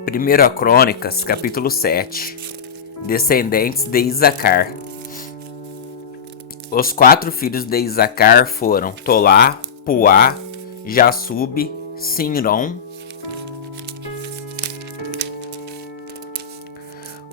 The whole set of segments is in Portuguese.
1 Crônicas, capítulo 7. Descendentes de Isacar. Os 4 filhos de Isacar foram Tolá, Puá, Jassube, Sinrom.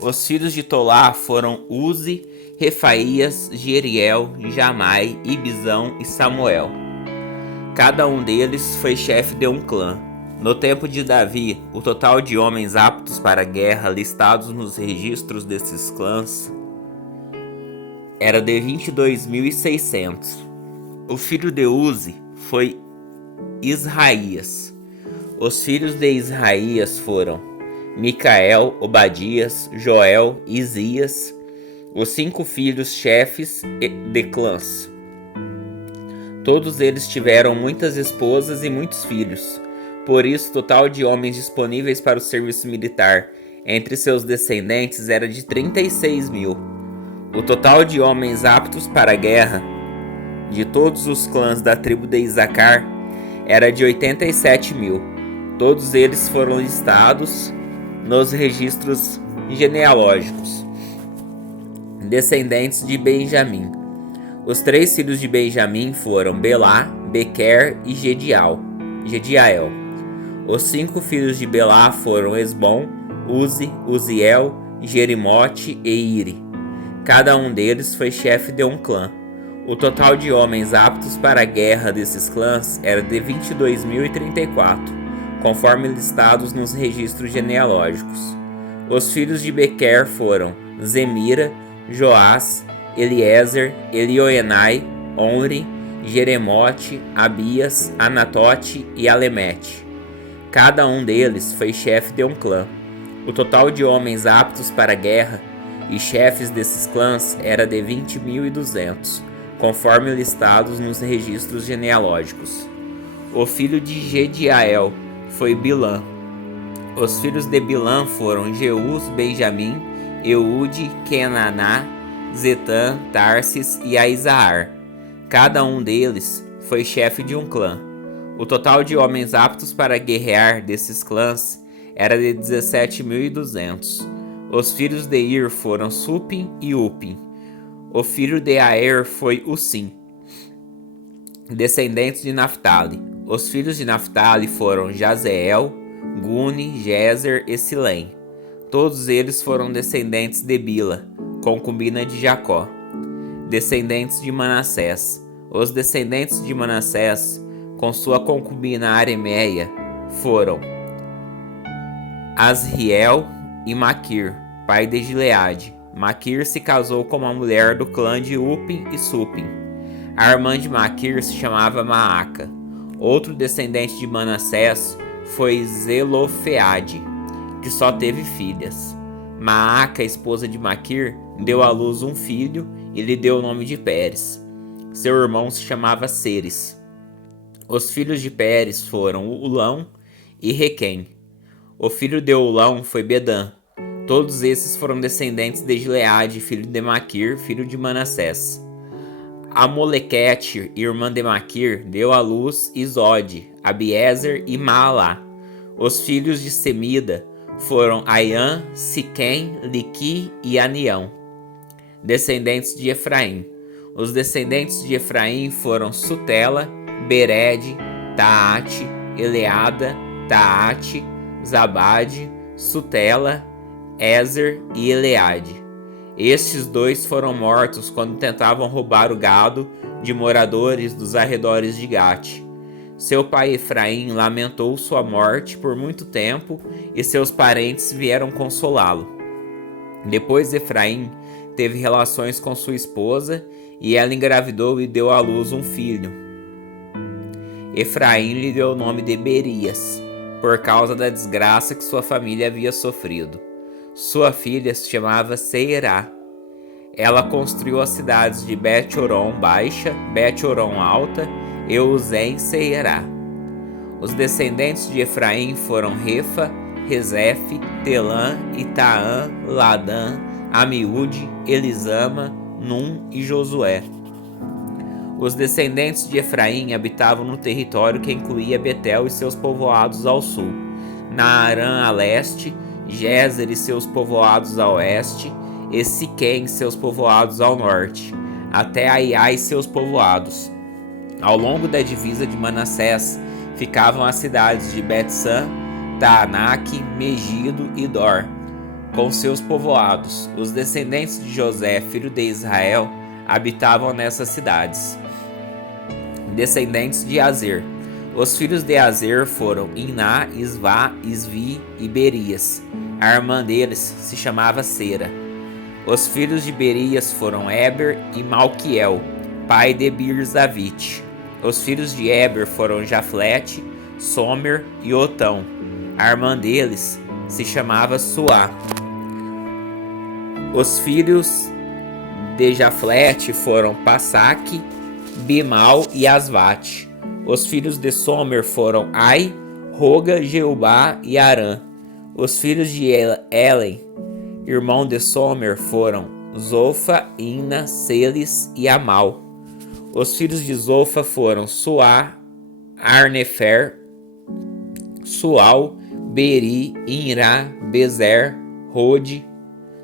Os filhos de Tolá foram Uzi, Refaías, Jeriel, Jamai, Ibizão e Samuel. Cada um deles foi chefe de um clã. No tempo de Davi, o total de homens aptos para a guerra listados nos registros desses clãs era de 22.600. O filho de Uzi foi Israías. Os filhos de Israías foram Micael, Obadias, Joel e Isias, os 5 filhos chefes de clãs. Todos eles tiveram muitas esposas e muitos filhos. Por isso, o total de homens disponíveis para o serviço militar entre seus descendentes era de 36.000. O total de homens aptos para a guerra de todos os clãs da tribo de Isacar era de 87.000. Todos eles foram listados nos registros genealógicos. Descendentes de Benjamim. Os 3 filhos de Benjamim foram Belá, Bequer e Gediael. Os 5 filhos de Belá foram Esbom, Uzi, Uziel, Jerimote e Iri. Cada um deles foi chefe de um clã. O total de homens aptos para a guerra desses clãs era de 22.034, conforme listados nos registros genealógicos. Os filhos de Bequer foram Zemira, Joás, Eliezer, Elioenai, Onri, Jeremote, Abias, Anatote e Alemete. Cada um deles foi chefe de um clã. O total de homens aptos para a guerra e chefes desses clãs era de 20.200, conforme listados nos registros genealógicos. O filho de Gediael foi Bilã. Os filhos de Bilã foram Jeus, Benjamim, Eude, Kenaná, Zetã, Tarsis e Aizahar. Cada um deles foi chefe de um clã. O total de homens aptos para guerrear desses clãs era de 17.200. Os filhos de Ir foram Supim e Upim. O filho de Aer foi Usim. Descendentes de Naphtali. Os filhos de Naphtali foram Jazeel, Guni, Jezer e Silém. Todos eles foram descendentes de Bila, concubina de Jacó. Descendentes de Manassés. Os descendentes de Manassés, com sua concubina Aremeia, foram Asriel e Maquir, pai de Gileade. Maquir se casou com uma mulher do clã de Upim e Supim. A irmã de Maquir se chamava Maaca. Outro descendente de Manassés foi Zelofeade, que só teve filhas. Maaca, esposa de Maquir, deu à luz um filho e lhe deu o nome de Pérez. Seu irmão se chamava Seres. Os filhos de Pérez foram Ulão e Requém. O filho de Ulão foi Bedã. Todos esses foram descendentes de Gileade, filho de Maquir, filho de Manassés. Amolequete, irmã de Maquir, deu à luz Isode, Abiezer e Maalá. Os filhos de Semida foram Aiã, Siquém, Liqui e Anião. Descendentes de Efraim. Os descendentes de Efraim foram Sutela, Bered, Taate, Eleada, Taate, Zabade, Sutela, Ezer e Eleade. Estes 2 foram mortos quando tentavam roubar o gado de moradores dos arredores de Gate. Seu pai Efraim lamentou sua morte por muito tempo e seus parentes vieram consolá-lo. Depois Efraim teve relações com sua esposa e ela engravidou e deu à luz um filho. Efraim lhe deu o nome de Berias, por causa da desgraça que sua família havia sofrido. Sua filha se chamava Seirá. Ela construiu as cidades de Bet-Horon Baixa, Bet-Horon Alta e Uzem Seirá. Os descendentes de Efraim foram Refa, Rezefe, Telã, Itaã, Ladã, Amiúde, Elisama, Num e Josué. Os descendentes de Efraim habitavam no território que incluía Betel e seus povoados ao sul, Naarã a leste, Gézer e seus povoados a oeste, e Siquém e seus povoados ao norte, até Aiá e seus povoados. Ao longo da divisa de Manassés ficavam as cidades de Bet-San, Taanaque, Megido e Dor, com seus povoados. Os descendentes de José, filho de Israel, habitavam nessas cidades. Descendentes de Azer. Os filhos de Azer foram Iná, Isvá, Isvi e Berias. A irmã deles se chamava Sera. Os filhos de Berias foram Eber e Malquiel, pai de Birzavite. Os filhos de Eber foram Jaflete, Somer e Otão. A irmã deles se chamava Suá. Os filhos de Jaflete foram Passaque, Bimal e Asvate. Os filhos de Somer foram Ai, Roga, Jeubá e Arã. Os filhos de Elen, irmão de Somer, foram Zofa, Ina, Selis e Amal. Os filhos de Zofa foram Suá, Arnefer, Sual, Beri, Inrá, Bezer, Rode,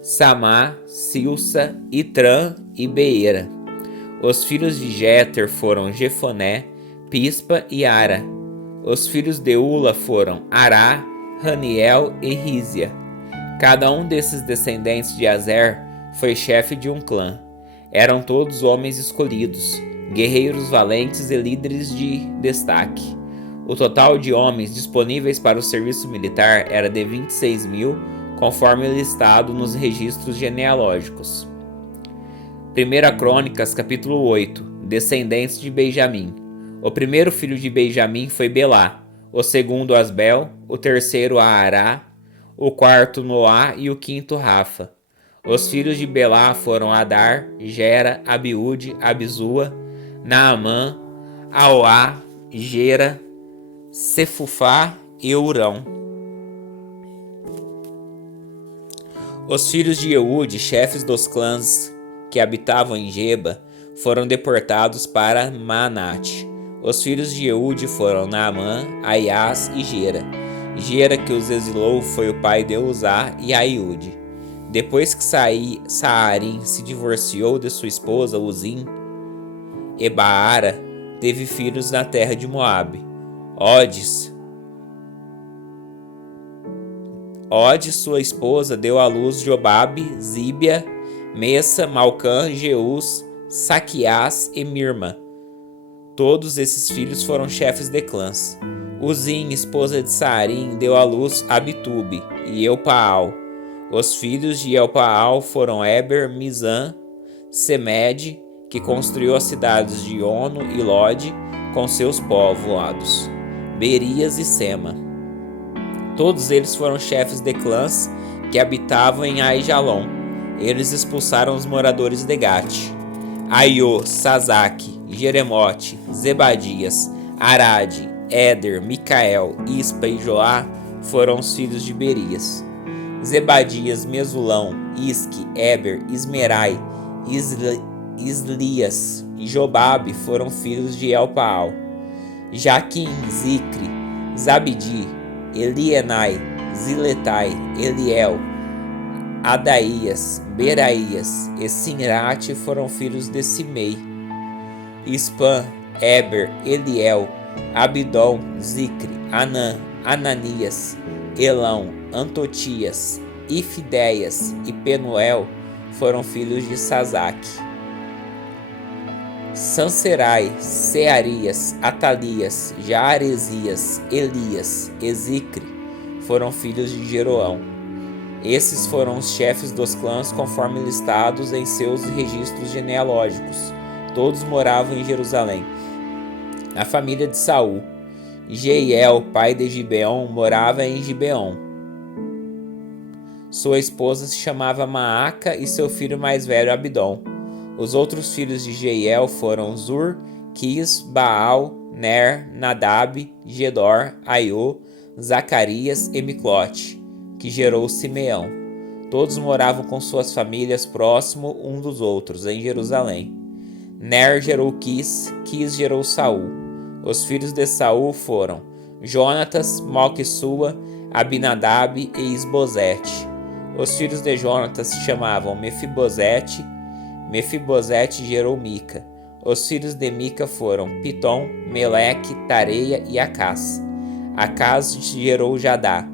Samá, Silsa, Itran e Beera. Os filhos de Jéter foram Jefoné, Pispa e Ara. Os filhos de Ula foram Ará, Raniel e Rízia. Cada um desses descendentes de Azer foi chefe de um clã. Eram todos homens escolhidos, guerreiros valentes e líderes de destaque. O total de homens disponíveis para o serviço militar era de 26 mil, conforme listado nos registros genealógicos. 1 Crônicas, capítulo 8. Descendentes de Benjamim. O primeiro filho de Benjamim foi Belá, o segundo Asbel, o terceiro Aará, o quarto Noá e o quinto Rafa. Os filhos de Belá foram Adar, Gera, Abiúde, Abizua, Naamã, Aoá, Gera, Sefufá e Urão. Os filhos de Eude, chefes dos clãs que habitavam em Geba, foram deportados para Maanate. Os filhos de Eude foram Naamã, Aias e Gera. Gera, que os exilou, foi o pai de Uzá e Aiude. Depois que Saarim se divorciou de sua esposa Uzim, Ebaara teve filhos na terra de Moabe. Ode, sua esposa, deu à luz Jobabe, Zíbia, Messa, Malcã, Jeus, Saquiás e Mirma. Todos esses filhos foram chefes de clãs. Uzim, esposa de Saarim, deu à luz Abitube e Elpaal. Os filhos de Elpaal foram Eber, Mizan, Semed, que construiu as cidades de Ono e Lode com seus povoados, Berias e Sema. Todos eles foram chefes de clãs que habitavam em Aijalon. Eles expulsaram os moradores de Gate. Aiô, Sazaque, Jeremote, Zebadias, Arade, Éder, Micael, Ispa e Joá foram os filhos de Berias. Zebadias, Mesulão, Isque, Eber, Ismerai, Islias e Jobabe foram filhos de Elpaal. Jaquim, Zicre, Zabidi, Elienai, Ziletai, Eliel, Adaías, Beraías e Sinrate foram filhos de Simei. Ispan, Eber, Eliel, Abidom, Zicre, Anã, Ananias, Elão, Antotias, Ifideias e Penuel foram filhos de Sazaque. Sanserai, Searias, Atalias, Jaaresias, Elias e Zicre foram filhos de Jeroão. Esses foram os chefes dos clãs conforme listados em seus registros genealógicos. Todos moravam em Jerusalém. A família de Saul. Jeiel, pai de Gibeon, morava em Gibeon. Sua esposa se chamava Maaca e seu filho mais velho Abidom. Os outros filhos de Jeiel foram Zur, Quis, Baal, Ner, Nadab, Gedor, Aiô, Zacarias e Miclote, que gerou Simeão. Todos moravam com suas famílias próximo um dos outros, em Jerusalém. Ner gerou Quis, Quis gerou Saul. Os filhos de Saul foram Jonatas, Malquissua, Abinadab e Isbosete. Os filhos de Jonatas se chamavam Mefibosete. Mefibosete gerou Mica. Os filhos de Mica foram Pitom, Meleque, Tareia e Acás. Acás gerou Jadá.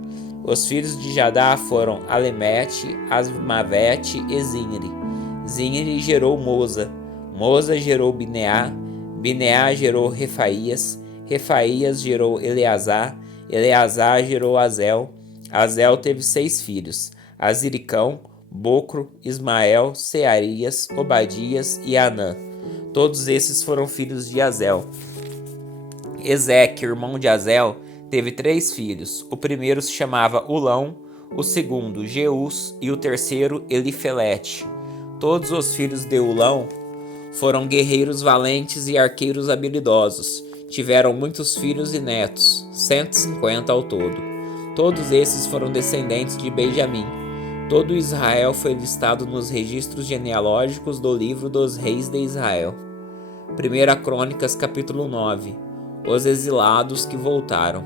Os filhos de Jadá foram Alemete, Asmavete e Zinri. Zinri gerou Moza. Moza gerou Bineá. Bineá gerou Refaías. Refaías gerou Eleazar. Eleazar gerou Azel. Azel teve 6 filhos: Aziricão, Bocro, Ismael, Searias, Obadias e Anã. Todos esses foram filhos de Azel. Ezeque, irmão de Azel, teve 3 filhos. O primeiro se chamava Ulão, o segundo Jeus e o terceiro Elifelete. Todos os filhos de Ulão foram guerreiros valentes e arqueiros habilidosos. Tiveram muitos filhos e netos, 150 ao todo. Todos esses foram descendentes de Benjamim. Todo Israel foi listado nos registros genealógicos do livro dos reis de Israel. 1 Crônicas, capítulo 9. Os exilados que voltaram.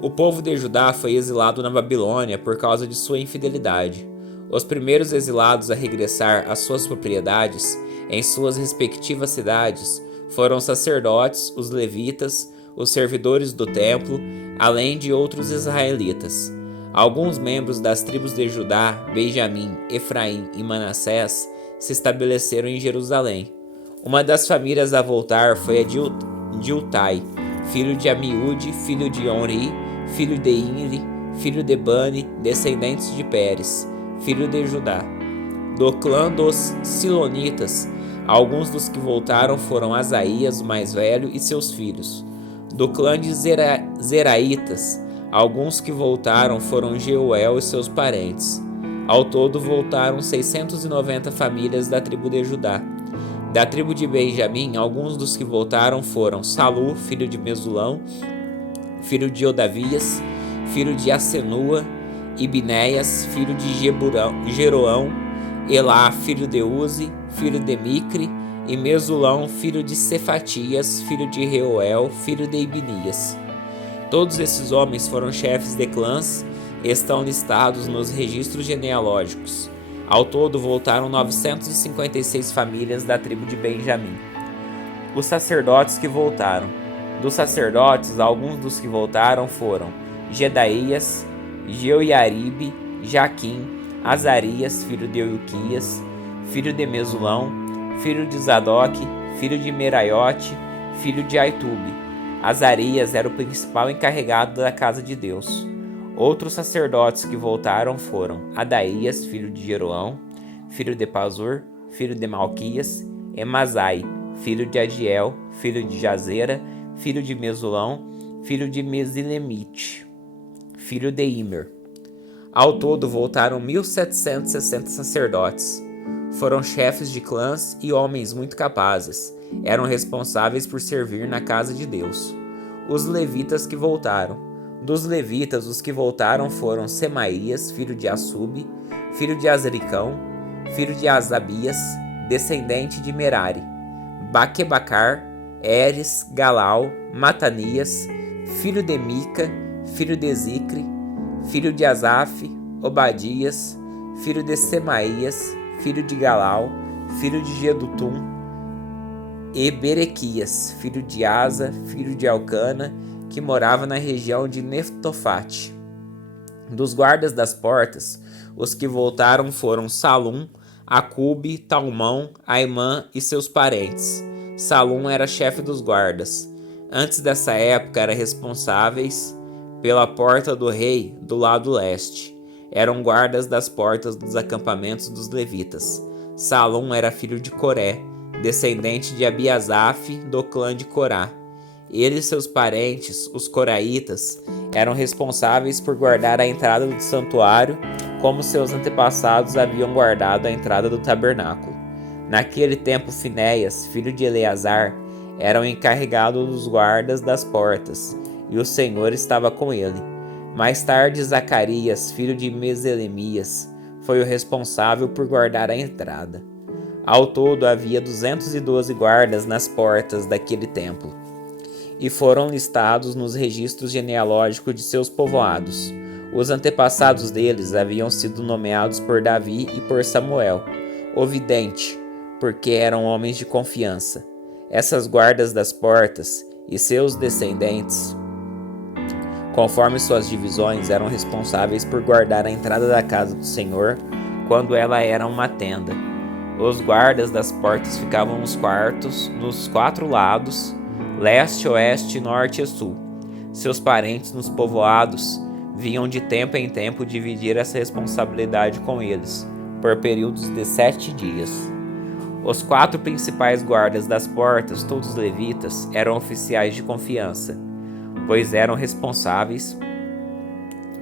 O povo de Judá foi exilado na Babilônia por causa de sua infidelidade. Os primeiros exilados a regressar às suas propriedades, em suas respectivas cidades, foram os sacerdotes, os levitas, os servidores do templo, além de outros israelitas. Alguns membros das tribos de Judá, Benjamim, Efraim e Manassés se estabeleceram em Jerusalém. Uma das famílias a voltar foi a de Utai, filho de Amiúde, filho de Onri, filho de Inri, filho de Bani, descendentes de Pérez, filho de Judá. Do clã dos Silonitas, alguns dos que voltaram foram Asaías, o mais velho, e seus filhos. Do clã de Zeraitas, alguns que voltaram foram Jeuel e seus parentes. Ao todo voltaram 690 famílias da tribo de Judá. Da tribo de Benjamim, alguns dos que voltaram foram Salu, filho de Mesulão, filho de Odavias, filho de Asenua, Ibinéias, filho de Jeroão, Elá, filho de Uzi, filho de Micre, e Mesulão, filho de Cefatias, filho de Reuel, filho de Ibnias. Todos esses homens foram chefes de clãs e estão listados nos registros genealógicos. Ao todo, voltaram 956 famílias da tribo de Benjamim. Os sacerdotes que voltaram. Dos sacerdotes, alguns dos que voltaram foram Gedaías, Jeoiaribe, Jaquim, Azarias, filho de Euquias, filho de Mesulão, filho de Zadok, filho de Meraiote, filho de Aitube. Azarias era o principal encarregado da casa de Deus. Outros sacerdotes que voltaram foram Adaías, filho de Jeroão, filho de Pazur, filho de Malquias, Emazai, filho de Adiel, filho de Jazera, filho de Mesulão, filho de Mesilemite, filho de Imer. Ao todo voltaram 1.760 sacerdotes. Foram chefes de clãs e homens muito capazes. Eram responsáveis por servir na casa de Deus. Os levitas que voltaram. Dos levitas, os que voltaram foram Semaías, filho de Assub, filho de Azricão, filho de Asabias, descendente de Merari, Baquebacar, Eres, Galal, Matanias, filho de Mica, filho de Zicre, filho de Asaf, Obadias, filho de Semaías, filho de Galal, filho de Gedutum, e Berequias, filho de Asa, filho de Elcana, que morava na região de Neftofate. Dos guardas das portas, os que voltaram foram Salum, Acube, Talmão, Aimã e seus parentes. Salum era chefe dos guardas. Antes dessa época, eram responsáveis pela porta do rei do lado leste. Eram guardas das portas dos acampamentos dos levitas. Salum era filho de Coré, descendente de Abiasaf, do clã de Corá. Ele e seus parentes, os coraitas, eram responsáveis por guardar a entrada do santuário, como seus antepassados haviam guardado a entrada do tabernáculo. Naquele tempo, Finéias, filho de Eleazar, era o encarregado dos guardas das portas, e o Senhor estava com ele. Mais tarde, Zacarias, filho de Meselemias, foi o responsável por guardar a entrada. Ao todo, havia 212 guardas nas portas daquele templo, e foram listados nos registros genealógicos de seus povoados. Os antepassados deles haviam sido nomeados por Davi e por Samuel, o vidente, porque eram homens de confiança. Essas guardas das portas e seus descendentes, conforme suas divisões, eram responsáveis por guardar a entrada da casa do Senhor quando ela era uma tenda. Os guardas das portas ficavam nos quartos, nos 4 lados, leste, oeste, norte e sul. Seus parentes nos povoados vinham de tempo em tempo dividir essa responsabilidade com eles, por períodos de 7 dias. Os 4 principais guardas das portas, todos levitas, eram oficiais de confiança, pois eram responsáveis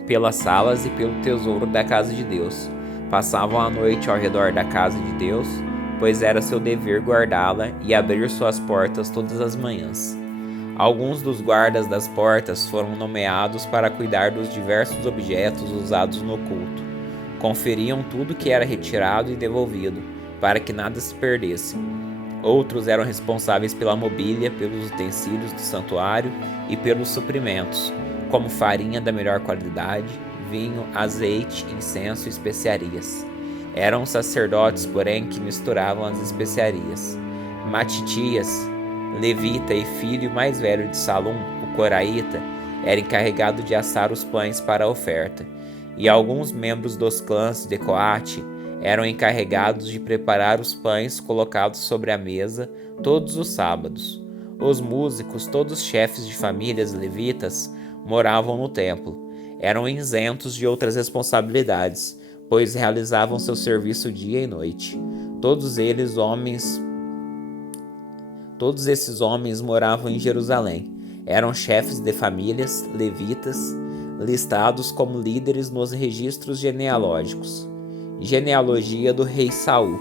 pelas salas e pelo tesouro da casa de Deus. Passavam a noite ao redor da casa de Deus, pois era seu dever guardá-la e abrir suas portas todas as manhãs. Alguns dos guardas das portas foram nomeados para cuidar dos diversos objetos usados no culto. Conferiam tudo que era retirado e devolvido, para que nada se perdesse. Outros eram responsáveis pela mobília, pelos utensílios do santuário e pelos suprimentos, como farinha da melhor qualidade, vinho, azeite, incenso e especiarias. Eram sacerdotes, porém, que misturavam as especiarias. Matitias, levita e filho mais velho de Salum, o coraíta, era encarregado de assar os pães para a oferta, e alguns membros dos clãs de Coate eram encarregados de preparar os pães colocados sobre a mesa todos os sábados. Os músicos, todos chefes de famílias levitas, moravam no templo. Eram isentos de outras responsabilidades, pois realizavam seu serviço dia e noite. Todos esses homens moravam em Jerusalém. Eram chefes de famílias, levitas, listados como líderes nos registros genealógicos. Genealogia do rei Saul.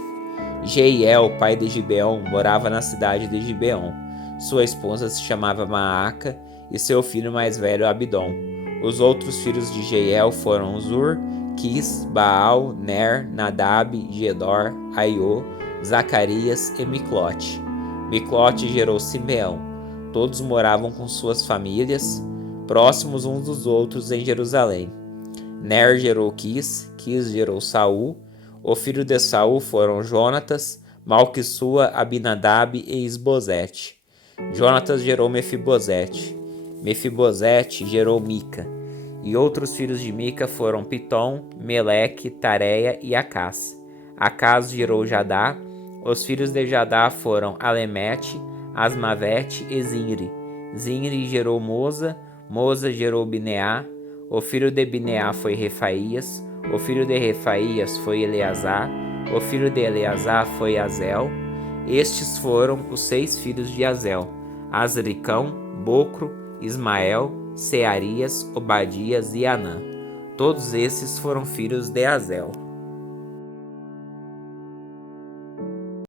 Jeiel, pai de Gibeon, morava na cidade de Gibeon. Sua esposa se chamava Maaca e seu filho mais velho Abidom. Os outros filhos de Jeiel foram Zur, Quis, Baal, Ner, Nadab, Gedor, Aiô, Zacarias e Miclote. Miclote gerou Simeão. Todos moravam com suas famílias, próximos uns dos outros em Jerusalém. Ner gerou Quis, Quis gerou Saul. O filho de Saul foram Jonatas, Malquissua, Abinadab e Isbosete. Jonatas gerou Mefibosete. Mefibosete gerou Mica. E outros filhos de Mica foram Pitom, Meleque, Tareia e Acás. Acás gerou Jadá. Os filhos de Jadá foram Alemete, Asmavete e Zinri. Zinri gerou Moza. Moza gerou Bineá. O filho de Bineá foi Refaías. O filho de Refaías foi Eleazar. O filho de Eleazar foi Azel. Estes foram os 6 filhos de Azel: Azricão, Bocro, Ismael, Searias, Obadias e Anã. Todos esses foram filhos de Azel.